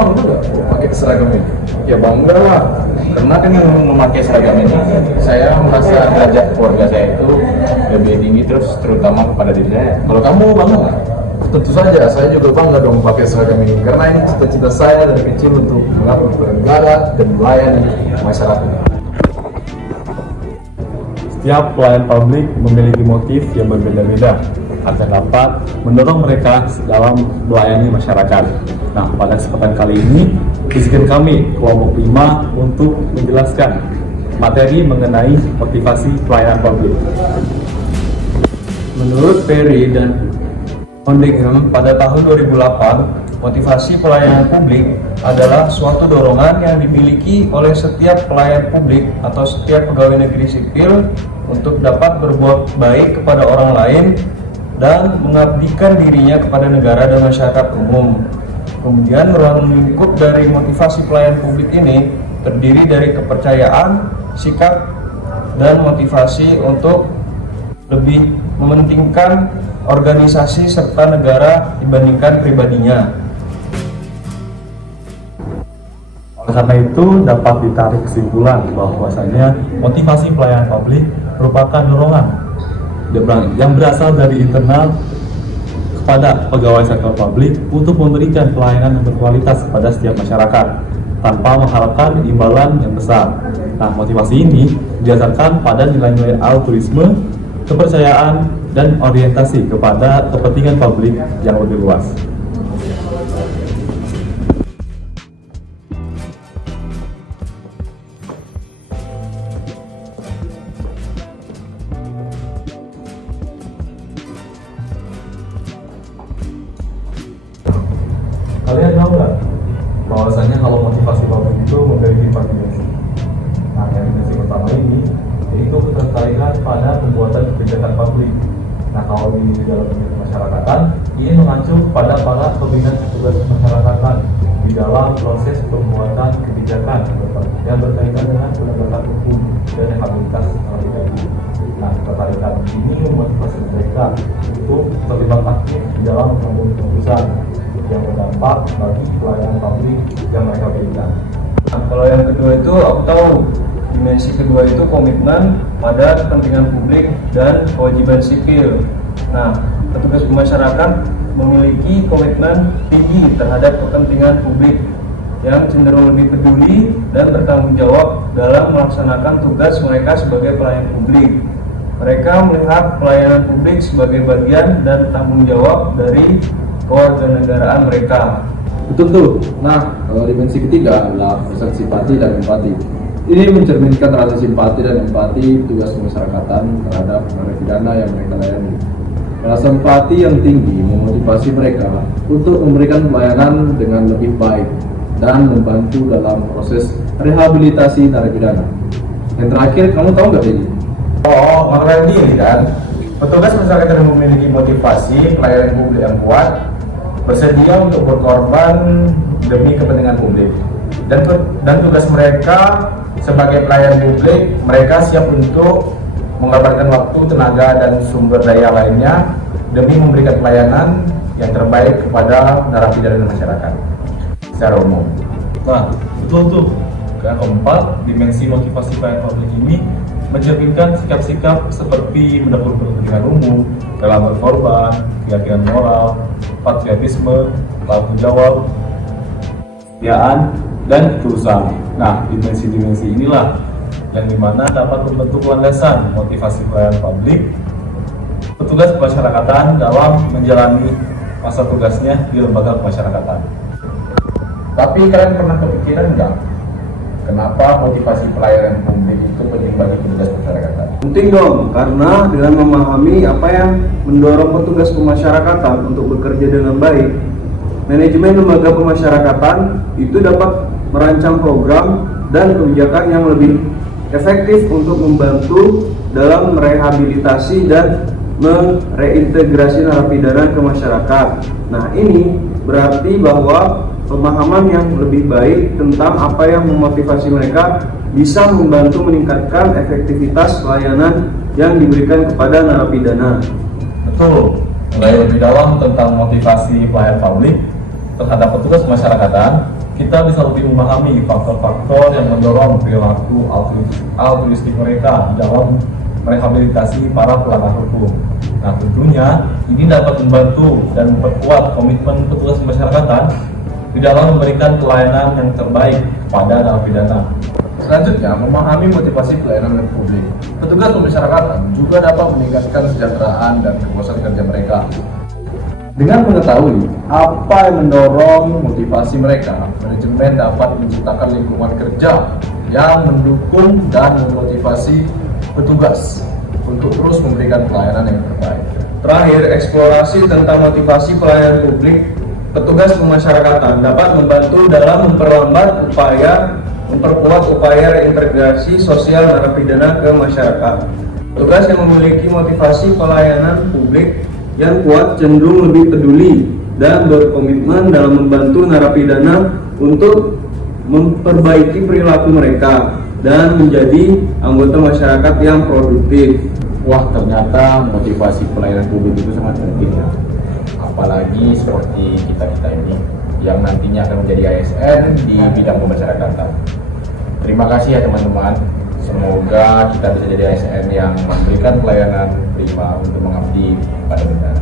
bangga nggak pakai seragam ini? Ya bangga lah, karena kan yang memakai seragam ini saya merasa derajat keluarga saya itu lebih tinggi, terus terutama kepada diri saya. Kalau kamu bangga nggak? Tentu saja, saya juga bangga dong pakai seragam ini karena ini cita-cita saya dari kecil untuk mengabdi kepada negara dan melayani masyarakat. Setiap pelayan publik memiliki motif yang berbeda-beda agar dapat mendorong mereka dalam melayani masyarakat. Nah, pada kesempatan kali ini, izinkan kami kelompok 5 untuk menjelaskan materi mengenai motivasi pelayanan publik. Menurut Perry dan Mondingham, pada tahun 2008, motivasi pelayanan publik adalah suatu dorongan yang dimiliki oleh setiap pelayan publik atau setiap pegawai negeri sipil untuk dapat berbuat baik kepada orang lain dan mengabdikan dirinya kepada negara dan masyarakat umum. Kemudian ruang lingkup dari motivasi pelayan publik ini terdiri dari kepercayaan, sikap, dan motivasi untuk lebih mementingkan organisasi serta negara dibandingkan pribadinya. Oleh karena itu, dapat ditarik kesimpulan bahwasanya motivasi pelayanan publik merupakan dorongan yang berasal dari internal kepada pegawai sektor publik untuk memberikan pelayanan yang berkualitas kepada setiap masyarakat tanpa mengharapkan imbalan yang besar. Nah, motivasi ini didasarkan pada nilai-nilai altruisme, kepercayaan, dan orientasi kepada kepentingan publik yang lebih luas. Kalian tahu nggak bahwasanya kalau motivasi publik itu memiliki 4 dimensi. Nah, yang dimensi pertama ini yaitu ketertarikan pada pembuatan kebijakan publik. Nah, kalau di dalam masyarakatan, ini mengacu pada para pembina tugas masyarakatan di dalam proses pembuatan kebijakan yang berkaitan dengan penegakan hukum dan rehabilitas masyarakat. Nah, ketertarikan ini memotivasi mereka untuk terlibat aktif di dalam pengambilan keputusan yang berdampak bagi pelayanan publik yang mereka berikan. Nah, kalau yang kedua itu aku tahu, dimensi kedua itu komitmen pada kepentingan publik dan kewajiban sipil. Nah, petugas masyarakat memiliki komitmen tinggi terhadap kepentingan publik yang cenderung lebih peduli dan bertanggung jawab dalam melaksanakan tugas mereka sebagai pelayan publik. Mereka melihat pelayanan publik sebagai bagian dan tanggung jawab dari kewarganegaraan mereka. Betul tuh. Nah, kalau dimensi ketiga adalah pesan simpati dan empati. Ini mencerminkan rasa simpati dan empati tugas kemasyarakatan terhadap narapidana yang mereka layani. Rasa empati yang tinggi memotivasi mereka untuk memberikan pelayanan dengan lebih baik dan membantu dalam proses rehabilitasi narapidana. Yang terakhir, kamu tahu nggak ini? Oh, mengenai diri kan, petugas masyarakat yang memiliki motivasi pelayanan publik yang kuat bersedia untuk berkorban demi kepentingan publik, dan tugas mereka sebagai pelayan publik, mereka siap untuk mengorbankan waktu, tenaga, dan sumber daya lainnya demi memberikan pelayanan yang terbaik kepada narapidana dan masyarakat secara umum. Nah, betul tuh. Keempat, dimensi motivasi pelayanan publik ini mencerminkan sikap-sikap seperti mendahului kepentingan umum, rela berkorban, keyakinan moral, patriotisme, tanggung jawab, kesetiaan, dan ketulusan. Nah, dimensi-dimensi inilah yang dimana dapat membentuk landasan motivasi pelayanan publik petugas kemasyarakatan dalam menjalani masa tugasnya di lembaga kemasyarakatan. Tapi kalian pernah kepikiran nggak, kenapa motivasi pelayanan publik itu penting bagi petugas kemasyarakatan? Penting dong, karena dengan memahami apa yang mendorong petugas kemasyarakatan untuk bekerja dengan baik, manajemen lembaga pemasyarakatan itu dapat merancang program dan kebijakan yang lebih efektif untuk membantu dalam merehabilitasi dan mereintegrasi narapidana ke masyarakat. Nah, ini berarti bahwa pemahaman yang lebih baik tentang apa yang memotivasi mereka bisa membantu meningkatkan efektivitas pelayanan yang diberikan kepada narapidana. Betul, mulai lebih dalam tentang motivasi pelayanan publik terhadap petugas kemasyarakatan, kita bisa lebih memahami faktor-faktor yang mendorong perilaku altruistik mereka dalam merehabilitasi para pelanggar hukum. Nah, tentunya ini dapat membantu dan memperkuat komitmen petugas pemasyarakatan di dalam memberikan pelayanan yang terbaik kepada narapidana. Selanjutnya, memahami motivasi pelayanan publik. Petugas pemasyarakatan juga dapat meningkatkan kesejahteraan dan kepuasan kerja mereka. Dengan mengetahui apa yang mendorong motivasi mereka, manajemen dapat menciptakan lingkungan kerja yang mendukung dan memotivasi petugas untuk terus memberikan pelayanan yang terbaik. Terakhir, eksplorasi tentang motivasi pelayanan publik petugas pemasyarakatan dapat membantu dalam memperkuat upaya reintegrasi sosial narapidana ke masyarakat. Petugas yang memiliki motivasi pelayanan publik yang kuat cenderung lebih peduli dan berkomitmen dalam membantu narapidana untuk memperbaiki perilaku mereka dan menjadi anggota masyarakat yang produktif. Wah, ternyata motivasi pelayanan publik itu sangat penting ya. Apalagi seperti kita ini yang nantinya akan menjadi ASN di bidang pemasyarakatan. Terima kasih ya teman-teman. Semoga kita bisa jadi ASN yang memberikan pelayanan prima untuk mengabdi pada negara.